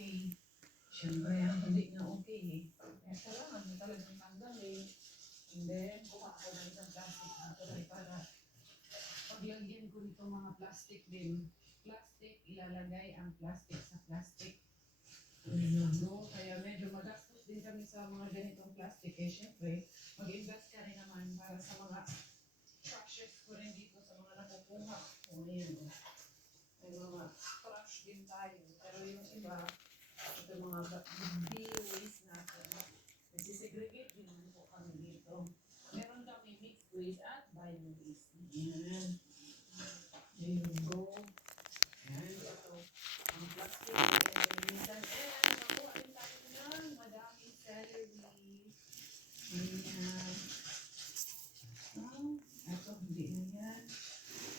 okay. Siyempre, ang hindi na okay eh. Kaya kailangan mo talagang tanggalin. And then, kuha ko ng isang plastic dito ay para paglagyan ko nito mga plastic din. Plastic, ilalagay ang plastic sa plastic. No, kaya medyo magastos din kami sa mga ganitong plastic. Eh, syempre, mag-invest ka rin naman para sa mga crushes ko rin dito sa mga nakukuha. O, ayun. May mga crush din tayo. Pero yung iba, ito mga waste natin. Nagsisegregate din naman po kami dito. Meron kami mixed waste at bio waste. Yan. There you go. Yan. Ito. Ang plastic. Minsan, nakuha rin tayo ng madaming celery. Ayan. Ito, hindi na yan.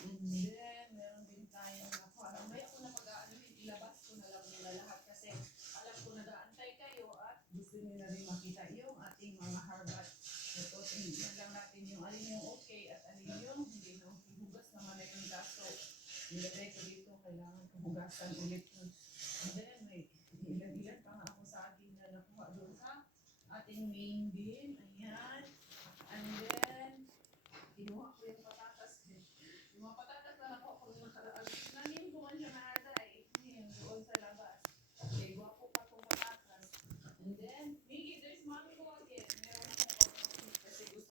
And then, meron din tayong nakuha. May ako na pag-aanuhin, ilabas ko na lang nila lahat kasi alam ko nag-aantay kayo at gusto nyo na rin makita yung ating mga harbat. Ito, tingnan lang natin yung alin yung okay at alin yung hindi na okay. Hugas naman na yung gaso. Nilagay ko dito, kailangan ko hugasan ulit yun. And then, may ilan pa nga ako sa ating na nakuha doon sa ating main bin. Ayan. And then, kinuha ko